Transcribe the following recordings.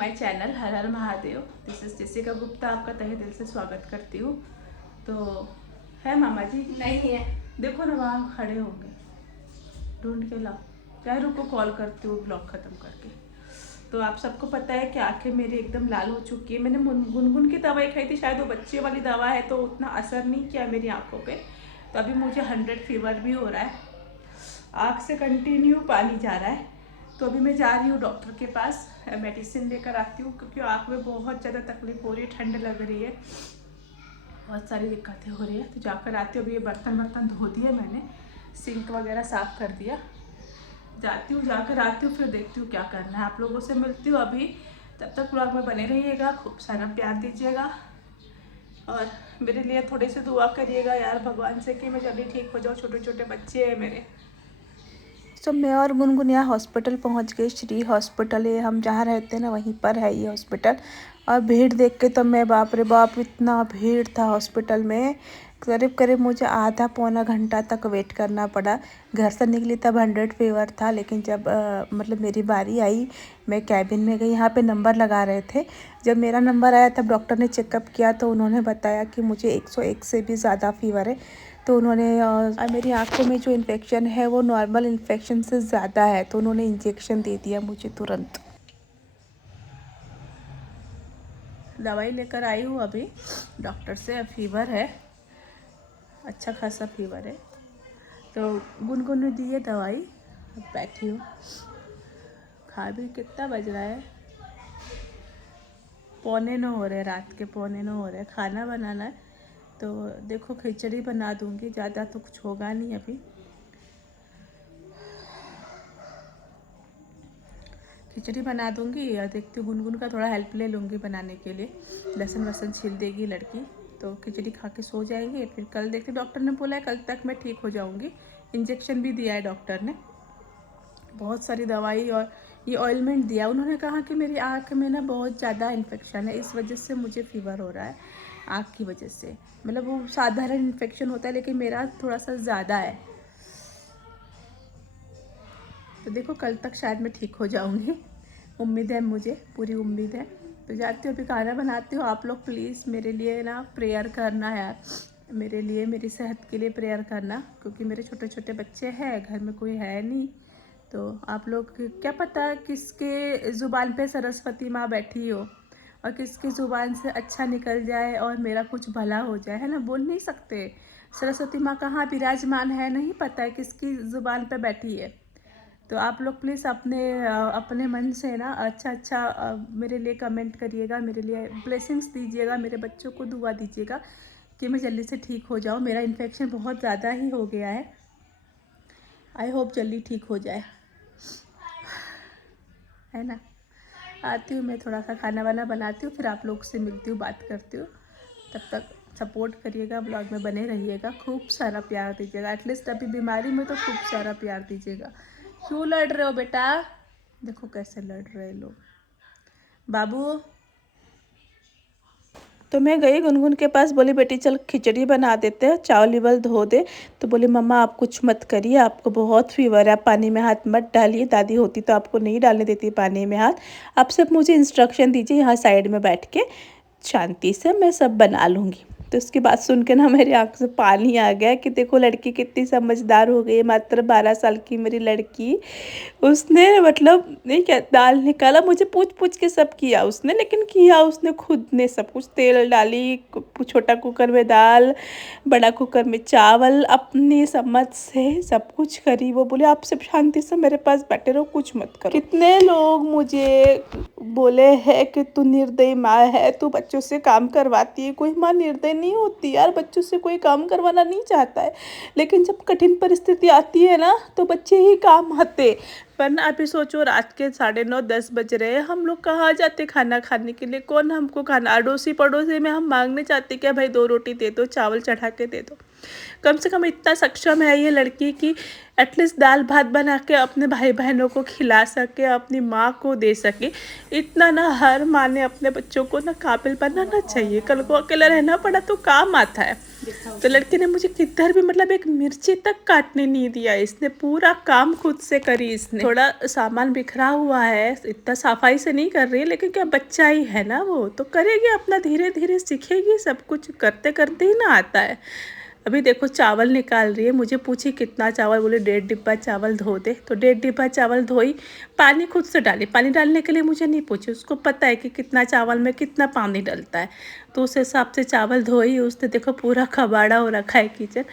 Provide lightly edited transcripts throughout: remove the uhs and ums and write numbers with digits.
My channel her her Mahadev. This is Jessica Gupta, आपका तहे दिल से स्वागत करती हूँ। तो है मामा जी? नहीं है, देखो ना वहाँ खड़े होंगे, ढूंढ के लाओ। क्या रुको, कॉल करती हूँ ब्लॉग ख़त्म करके। तो आप सबको पता है कि आंखें मेरी एकदम लाल हो चुकी है। मैंने गुनगुन की दवाई खाई थी, शायद वो बच्चे वाली दवा है, तो उतना असर नहीं किया मेरी आंखों पे। तो अभी मुझे 100 फीवर भी हो रहा है, आँख से कंटिन्यू पानी जा रहा है। तो अभी मैं जा रही हूँ डॉक्टर के पास, मेडिसिन लेकर आती हूँ, क्योंकि आँख में बहुत ज़्यादा तकलीफ हो रही है, ठंड लग रही है, बहुत सारी दिक्कतें हो रही है। तो जाकर आती हूँ। अभी ये बर्तन धो दिए मैंने, सिंक वगैरह साफ़ कर दिया। जाती हूँ, जाकर आती हूँ, फिर देखती हूँ क्या करना है। आप लोगों से मिलती हूँ अभी। तब तक ब्लॉग में बने रहिएगा, खूब सारा प्यार दीजिएगा और मेरे लिए थोड़ी सी दुआ करिएगा यार भगवान से कि मैं जल्दी ठीक हो जाऊँ। छोटे छोटे बच्चे हैं मेरे। तो मैं और गुनगुन यहाँ हॉस्पिटल पहुँच गए। श्री हॉस्पिटल है, हम जहाँ रहते हैं ना वहीं पर है ये हॉस्पिटल। और भीड़ देख के तो मैं बाप रे बाप, इतना भीड़ था हॉस्पिटल में। करीब करीब मुझे आधा पौना घंटा तक वेट करना पड़ा। घर से निकली तब 100 फीवर था, लेकिन जब मतलब मेरी बारी आई, मैं कैबिन में गई, यहाँ पे नंबर लगा रहे थे। जब मेरा नंबर आया तब डॉक्टर ने चेकअप किया, तो उन्होंने बताया कि मुझे 101 से भी ज़्यादा फीवर है। तो उन्होंने मेरी आंखों में जो इन्फेक्शन है वो नॉर्मल इन्फेक्शन से ज़्यादा है, तो उन्होंने इंजेक्शन दे दिया मुझे तुरंत। दवाई लेकर आई हूँ अभी डॉक्टर से। फीवर है, अच्छा खासा फीवर है। तो गुनगुन ने दी है दवाई, अब बैठी हूँ। खा भी, कितना बज रहा है, 9:45 हो रहे हैं, रात के 9:45 हो रहे हैं। खाना बनाना है, तो देखो खिचड़ी बना दूँगी, ज़्यादा तो कुछ होगा नहीं अभी। खिचड़ी बना दूँगी और देखती हूँ, गुनगुन का थोड़ा हेल्प ले लूँगी बनाने के लिए। लहसुन वसन छील देगी लड़की, तो खिचड़ी खा के सो जाएंगे। फिर कल देखते, डॉक्टर ने बोला है कल तक मैं ठीक हो जाऊँगी। इंजेक्शन भी दिया है डॉक्टर ने, बहुत सारी दवाई और ये ऑयलमेंट दिया। उन्होंने कहा कि मेरी आँख में ना बहुत ज़्यादा इन्फेक्शन है, इस वजह से मुझे फीवर हो रहा है आँख की वजह से। मतलब वो साधारण इन्फेक्शन होता है, लेकिन मेरा थोड़ा सा ज़्यादा है। तो देखो कल तक शायद मैं ठीक हो जाऊँगी, उम्मीद है, मुझे पूरी उम्मीद है। तो जाती हूँ, अभी खाना बनाती हूँ। आप लोग प्लीज़ मेरे लिए ना प्रेयर करना यार, मेरे लिए, मेरी सेहत के लिए प्रेयर करना, क्योंकि मेरे छोटे छोटे बच्चे हैं, घर में कोई है नहीं। तो आप लोग, क्या पता किसके ज़ुबान पे सरस्वती माँ बैठी हो और किसकी ज़ुबान से अच्छा निकल जाए और मेरा कुछ भला हो जाए, है ना। बोल नहीं सकते सरस्वती माँ कहाँ विराजमान है, नहीं पता है किसकी ज़ुबान पे बैठी है। तो आप लोग प्लीज़ अपने मन से ना अच्छा अच्छा मेरे लिए कमेंट करिएगा, मेरे लिए ब्लेसिंग्स दीजिएगा, मेरे बच्चों को दुआ दीजिएगा कि मैं जल्दी से ठीक हो जाऊँ। मेरा इन्फेक्शन बहुत ज़्यादा ही हो गया है, आई होप जल्दी ठीक हो जाए, है ना। आती हूँ मैं, थोड़ा सा खाना वाना बनाती हूँ, फिर आप लोग से मिलती हूँ, बात करती हूँ। तब तक सपोर्ट करिएगा, ब्लॉग में बने रहिएगा, खूब सारा प्यार दीजिएगा। एटलीस्ट अभी बीमारी में तो खूब सारा प्यार दीजिएगा। क्यों लड़ रहे हो बेटा? देखो कैसे लड़ रहे लोग। बाबू, तो मैं गई गुनगुन के पास, बोली बेटी चल खिचड़ी बना देते हैं, चावल इवल धो दे। तो बोली मम्मा आप कुछ मत करिए, आपको बहुत फीवर है, आप पानी में हाथ मत डालिए, दादी होती तो आपको नहीं डालने देती पानी में हाथ। आप सब मुझे इंस्ट्रक्शन दीजिए, यहाँ साइड में बैठ के शांति से मैं सब बना लूँगी। तो उसकी बात सुन के ना मेरी आँख से पानी आ गया कि देखो लड़की कितनी समझदार हो गई है। मात्र 12 साल की मेरी लड़की, उसने मतलब नहीं, क्या दाल निकाला, मुझे पूछ पूछ के सब किया उसने, लेकिन किया उसने खुद ने सब कुछ। तेल डाली, छोटा कुकर में दाल, बड़ा कुकर में चावल, अपनी समझ से सब कुछ करी। वो बोले आप सब शांति से मेरे पास बैठे रहो, कुछ मत करो। कितने लोग मुझे बोले है कि तू निर्दयी माँ है, तू बच्चों से काम करवाती है। कोई माँ निर्दयी नहीं होती यार, बच्चों से कोई काम करवाना नहीं चाहता है, लेकिन जब कठिन परिस्थिति आती है ना तो बच्चे ही काम आते। पर ना अभी सोचो, रात के 9:30-10 बज रहे हैं, हम लोग कहाँ जाते खाना खाने के लिए? कौन हमको खाना, अड़ोसी पड़ोसी में हम मांगने चाहते क्या भाई 2 रोटी दे दो, चावल चढ़ा के दे दो। कम से कम इतना सक्षम है ये लड़की कि एटलीस्ट दाल भात बना के अपने भाई बहनों को खिला सके, अपनी माँ को दे सके। इतना ना हर माँ ने अपने बच्चों को ना काबिल बनाना चाहिए, कल को अकेला रहना पड़ा तो काम आता है। तो लड़की ने मुझे किधर भी मतलब एक मिर्ची तक काटने नहीं दिया, इसने पूरा काम खुद से करी। इसने थोड़ा सामान बिखरा हुआ है, इतना सफाई से नहीं कर रही है, लेकिन क्या बच्चा ही है ना, वो तो करेगी अपना, धीरे धीरे सीखेगी, सब कुछ करते करते ही ना आता है। अभी देखो चावल निकाल रही है, मुझे पूछी कितना चावल, बोले 1.5 डिब्बा चावल धो दे, तो 1.5 डिब्बा चावल धोई, पानी खुद से डाली। पानी डालने के लिए मुझे नहीं पूछी, उसको पता है कि कितना चावल में कितना पानी डलता है, तो उस हिसाब से चावल धोई। उसने देखो पूरा कबाड़ा हो रखा है किचन,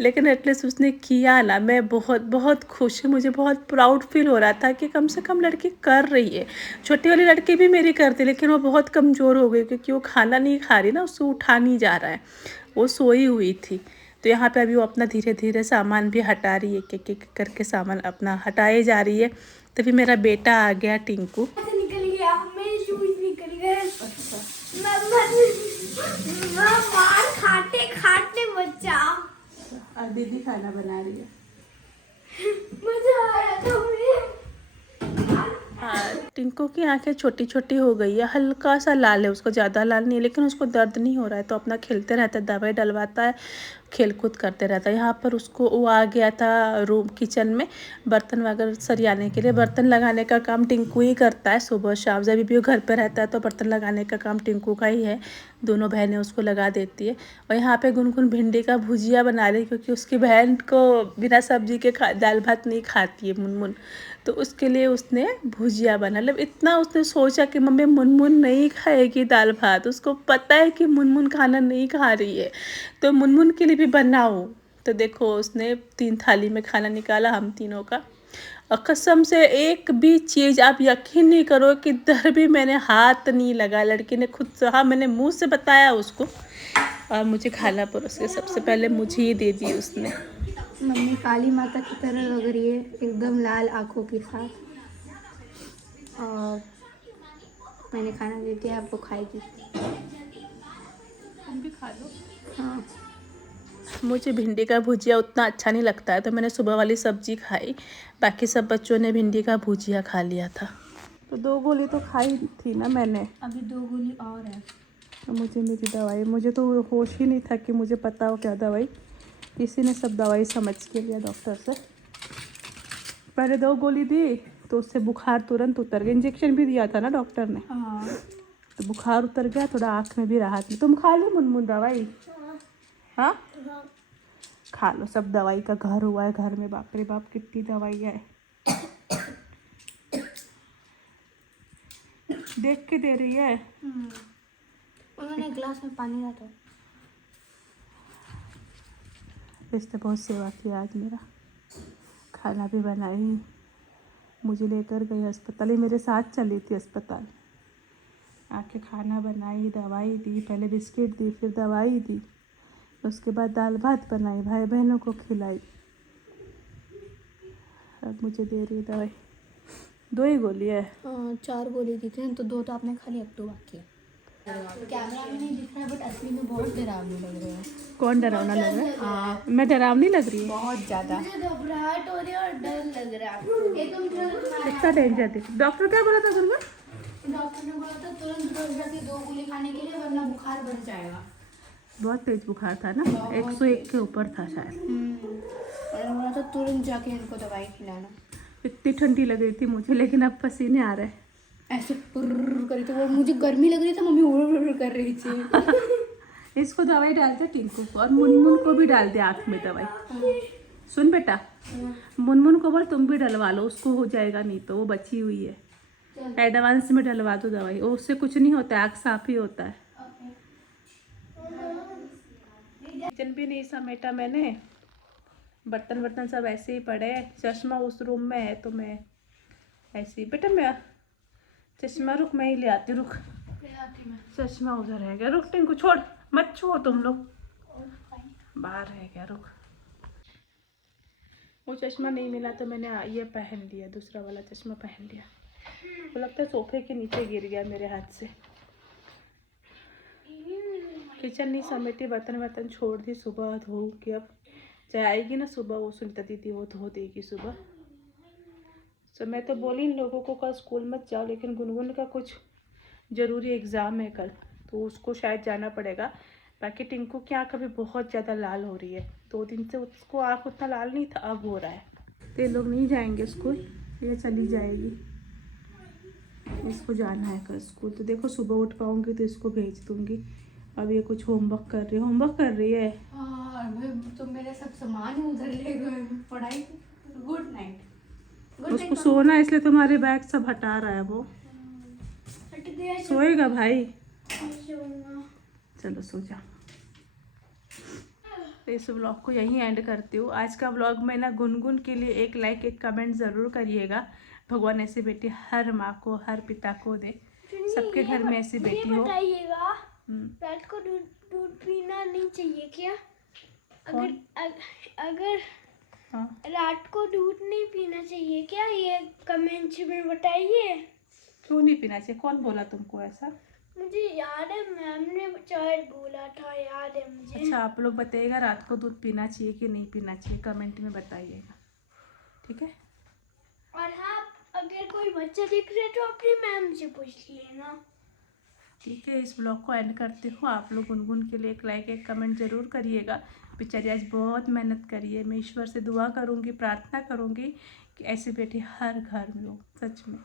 लेकिन एटलीस्ट उसने किया ना। मैं बहुत बहुत खुश हूँ, मुझे बहुत प्राउड फील हो रहा था कि कम से कम लड़की कर रही है। छोटी वाली लड़की भी मेरी करती, लेकिन वो बहुत कमज़ोर हो गई क्योंकि वो खाना नहीं खा रही ना, उसको उठा नहीं जा रहा है, वो सोई हुई थी। तो यहाँ पे अभी वो अपना धीरे धीरे सामान भी हटा रही है, एक एक करके सामान अपना हटाए जा रही है। तभी मेरा बेटा आ गया टिंकू। निकल गया, मेरे शूज निकल गए। अच्छा, मार खाते खाते बच्चा। और दीदी खाना बना रही है। मजा आया था मुझे। हाँ, टिंकू की आंखें छोटी छोटी हो गई है, हल्का सा लाल है, उसको ज़्यादा लाल नहीं है, लेकिन उसको दर्द नहीं हो रहा है, तो अपना खेलते रहता है, दवाई डलवाता है, खेल कूद करते रहता है। यहाँ पर उसको वो आ गया था रूम किचन में बर्तन वगैरह सरियाने के लिए। बर्तन लगाने का काम टिंकू ही करता है, सुबह शाम जब भी वो घर पर रहता है तो बर्तन लगाने का काम टिंकू का ही है, दोनों बहनें उसको लगा देती है। और यहाँ पे गुनगुन भिंडी का भुजिया बना रही, क्योंकि उसकी बहन को बिना सब्जी के दाल भात नहीं खाती है मुनमुन, तो उसके लिए उसने भुजिया बना। मतलब इतना उसने सोचा कि मम्मी मुनमुन नहीं खाएगी दाल भात, उसको पता है कि मुनमुन खाना नहीं खा रही है, तो मुनमुन के लिए भी बनाओ। तो देखो उसने 3 थाली में खाना निकाला हम तीनों का, और कसम से एक भी चीज़ आप यकीन नहीं करो कि इधर भी मैंने हाथ नहीं लगा। लड़की ने खुद से, हाँ मैंने मुंह से बताया उसको, और मुझे खाना परोस के सबसे पहले मुझे ही दे दी उसने। मम्मी काली माता की तरह लग रही है, एकदम लाल आंखों के साथ। और मैंने खाना दे दिया, आपको खाएगी। तुम भी खा लो। हाँ, मुझे भिंडी का भुजिया उतना अच्छा नहीं लगता है, तो मैंने सुबह वाली सब्जी खाई, बाकी सब बच्चों ने भिंडी का भुजिया खा लिया था। तो 2 गोली तो खाई थी ना मैंने, अभी 2 गोली और है। तो मुझे मेरी दवाई, मुझे तो होश ही नहीं था कि मुझे पता हो क्या दवाई, किसी ने सब दवाई समझ के लिया डॉक्टर से। पहले 2 गोली दी तो उससे बुखार तुरंत उतर गया, इंजेक्शन भी दिया था ना डॉक्टर ने, हाँ, तो बुखार उतर गया, थोड़ा आँख में भी राहत मिली। तुम खा लो मुनमुन दवाई, हाँ खा लो, सब दवाई का घर हुआ है घर में, बाप रे बाप कितनी दवाई है, देख के दे रही है। उन्होंने एक गिलास में पानी रखा था। इसने बहुत सेवा किया आज मेरा, खाना भी बनाई, मुझे लेकर गई अस्पताल, ही मेरे साथ चली थी अस्पताल, आके खाना बनाई, दवाई दी, पहले बिस्किट दी, फिर दवाई दी, उसके बाद दाल भात बनाई, भाई बहनों को खिलाई, अब मुझे दे रही दवाई। 2 ही गोली है। 4 गोली दी थी, तो 2 तो आपने खा लिया, अब 2 बाकी है। कैमरा में नहीं दिख रहा है, बट असली में बहुत डरावनी लग रही है। कौन डरावना लग रहा है? हाँ, मैं डरावनी लग रही है बहुत ज़्यादा। मुझे घबराहट हो रही है और डर लग रहा है एकदम। कितना डेंजर थी। डॉक्टर क्या बोला था गुनगुन? डॉक्टर ने बोला था तुरंत डॉक्टर जाके 2 गोली खाने के लिए, वरना बुखार बढ़ जाएगा। बहुत तेज बुखार था ना, 101 के ऊपर था शायद। उन्होंने बोला था तुरंत जाके इनको दवाई खिलाना। इतनी ठंडी लग रही थी मुझे, लेकिन अब पसीने आ रहे हैं। ऐसे पुर्र करी तो वो, मुझे गर्मी लग रही थी, मम्मी उड़ कर रही थी। इसको दवाई डालते टिंकू को, और मुनमुन को भी डाल दे आँख में दवाई। सुन बेटा, मुनमुन को बोल तुम भी डलवा लो, उसको हो जाएगा, नहीं तो वो बची हुई है, एडवांस में डलवा दो दवाई, वो उससे कुछ नहीं होता है, आँख साफ ही होता है। किचन भी नहीं समेटा मैंने, बर्तन वर्तन सब ऐसे ही पड़े हैं, चश्मा उस रूम में है, तो मैं ऐसे ही, बेटा मैं चश्मा, रुक मैं ही ले आती, रुक, चश्मा उधर रह गया, रुक टिंकू, छोड़ मत छुओ तुम लोग, बाहर रह गया, रुक। वो चश्मा नहीं मिला तो मैंने ये पहन लिया, दूसरा वाला चश्मा पहन लिया, वो लगता है सोफे के नीचे गिर गया मेरे हाथ से। किचन नहीं समेटी, बर्तन वर्तन छोड़ दी, सुबह धोऊंगी। अब चाहे आएगी ना सुबह, वो सुनीता दीदी वो धो देगी सुबह। तो मैं तो बोली इन लोगों को कल स्कूल मत जाओ, लेकिन गुनगुन का कुछ ज़रूरी एग्ज़ाम है कल, तो उसको शायद जाना पड़ेगा। बाकी टिंकू की आँख अभी बहुत ज़्यादा लाल हो रही है, 2 दिन से उसको आँख उतना लाल नहीं था, अब हो रहा है। तो ये लोग नहीं जाएंगे स्कूल, ये चली जाएगी। इसको जाना है कल स्कूल, तो देखो सुबह उठ पाऊँगी तो इसको भेज दूँगी। अब ये कुछ होमवर्क कर रही है। तो मेरे सब सामान उधर ले गए, पढ़ाई। Good night. उसको सोना है, इसलिए तुम्हारे बैग सब हटा रहा है वो। सोएगा भाई, चलो सो जा। तो इस व्लॉग को यहीं एंड करती हूँ। आज का व्लॉग में ना गुनगुन के लिए एक लाइक एक कमेंट ज़रूर करिएगा। भगवान ऐसी बेटी हर माँ को हर पिता को दे, सबके घर में ऐसी बेटी हो। बताइएगा, रात को दूध पीना नहीं चाहिए क्या? अगर हाँ, रात को दूध नहीं पीना चाहिए क्या? ये कमेंट्स में बताइए। क्यों नहीं पीना चाहिए? कौन बोला तुमको ऐसा? मुझे याद है, मैम ने शायद बोला था, याद है मुझे। अच्छा, आप लोग बताइएगा रात को दूध पीना चाहिए कि नहीं पीना चाहिए, कमेंट में बताइएगा, ठीक है? और हाँ, अगर कोई बच्चा दिख रहा है तो अपनी मैम से पूछ लेना, ठीक है। इस ब्लॉग को एंड करती हूँ। आप लोग गुनगुन के लिए एक लाइक एक कमेंट ज़रूर करिएगा। बेचारी आज बहुत मेहनत करी है। मैं ईश्वर से दुआ करूँगी, प्रार्थना करूँगी कि ऐसी बेटी हर घर में हो। सच में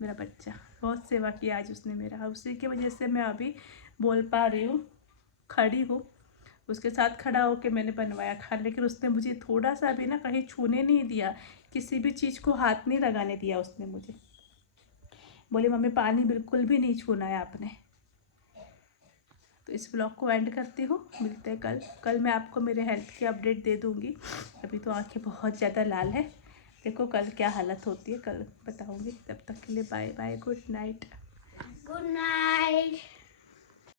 मेरा बच्चा बहुत सेवा किया आज उसने मेरा, उसी की वजह से मैं अभी बोल पा रही हूँ, खड़ी हूँ। उसके साथ खड़ा होकर मैंने बनवाया खाना, लेकिन उसने मुझे थोड़ा सा भी ना कहीं छूने नहीं दिया, किसी भी चीज़ को हाथ नहीं लगाने दिया उसने मुझे। बोली मम्मी पानी बिल्कुल भी नहीं छूना है आपने। तो इस ब्लॉग को एंड करती हूँ, मिलते हैं कल मैं आपको मेरे हेल्थ की अपडेट दे दूँगी। अभी तो आंखें बहुत ज़्यादा लाल है, देखो कल क्या हालत होती है, कल बताऊँगी। तब तक के लिए bye bye, good night. Good night.